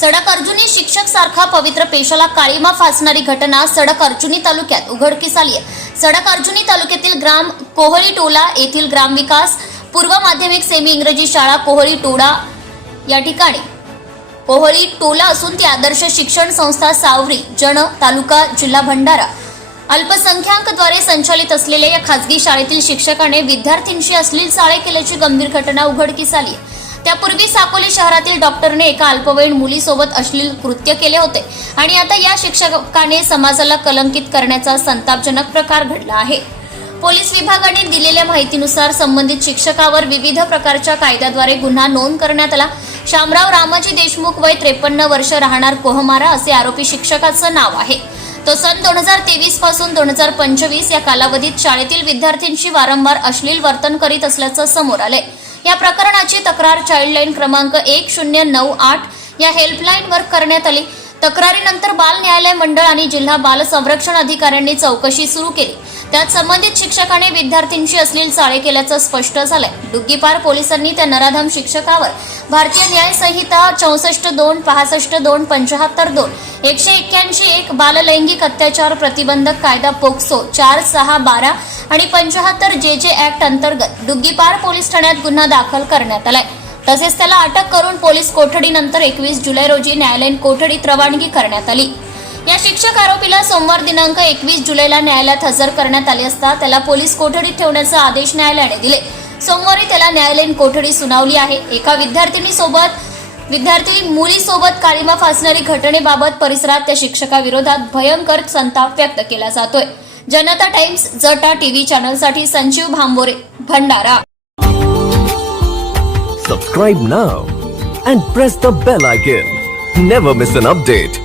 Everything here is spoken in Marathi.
सडक अर्जुनी शिक्षक सारखा पवित्र पेशाला काळीमा फासणारी घटना सडक अर्जुनी तालुक्यात उघडकीस आली आहे. सडक अर्जुनी तालुक्यातील ग्राम कोहळी टोला येथील ग्रामविकास पूर्व माध्यमिक सेमी इंग्रजी शाळा कोहळी टोळा या ठिकाणी. कोहळी टोला असून ती आदर्श शिक्षण संस्था सावरी जण तालुका जिल्हा भंडारा. अल्पसंख्याकद्वारे संचालित असलेल्या या खासगी शाळेतील शिक्षकाने विद्यार्थ्यांशी अश्लील चाळे केल्याची गंभीर घटना उघडकीस आली आहे. त्यापूर्वी साकोली शहरातील डॉक्टरने एका अल्पवयीन मुलीसोबत अश्लील कृत्य केले होते. आणि आता या शिक्षकाने समाजाला कलंकित करण्याचा संतापजनक प्रकार घडला आहे. पोलीस विभागाने दिलेल्या माहितीनुसार संबंधित शिक्षकावर विविध प्रकारच्या कायद्याद्वारे गुन्हा नोंद करण्यात आला. शामराव रामाजी देशमुख वय त्रेपन्न वर्ष राहणार कोहमारा असे आरोपी शिक्षकाचं नाव आहे. तो सन दोन हजार तेवीसपासून दोन हजार पंचवीस या कालावधीत शाळेतील विद्यार्थ्यांशी वारंवार अश्लील वर्तन करीत असल्याचं समोर आलंय. या प्रकरणाची तक्रार चाइल्डलाईन क्रमांक एक शून्य नऊ आठ या हेल्पलाईनवर करण्यात आली. तक्रारीनंतर बाल न्यायालय मंडळ आणि जिल्हा बाल संरक्षण अधिकाऱ्यांनी चौकशी सुरू केली. त्यात संबंधित शिक्षकाने विद्यार्थ्यांशी असलेली चाळे केल्याचं स्पष्ट झालंय. डुग्गीपार पोलिसांनी त्या नराधम शिक्षकावर भारतीय न्याय संहिता चौसष्ट दोन पासष्ट दोन पंचाहत्तर दोन एकशे एक्क्याऐंशी एक बाललैंगिक अत्याचार प्रतिबंधक कायदा पोक्सो चार सहा बारा आणि पंचाहत्तर जे जे ऍक्ट अंतर्गत डुग्गीपार पोलीस ठाण्यात गुन्हा दाखल करण्यात आलाय. तसेच त्याला अटक करून पोलीस कोठडीनंतर एकवीस जुलै रोजी न्यायालयीन कोठडीत रवानगी करण्यात आली. या शिक्षक आरोपीला सोमवार दिनांक एकवीस जुलैला न्यायालयात हजर करण्यात आले असता त्याला पोलीस कोठडीत ठेवण्याचा आदेश न्यायालयाने दिले. सोमवारी त्याला न्यायालयीन कोठडी सुनावली आहे. एका विद्यार्थिनीसोबत विद्यार्थी मुलीसोबत काळीमा फासणारी घटनेबाबत परिसरात त्या शिक्षकाविरोधात भयंकर संताप व्यक्त केला जातोय. जनता टाइम्स जटा TV चॅनलसाठी Sanjeev Bhambore Bhandara. Subscribe now and press the bell icon never miss an update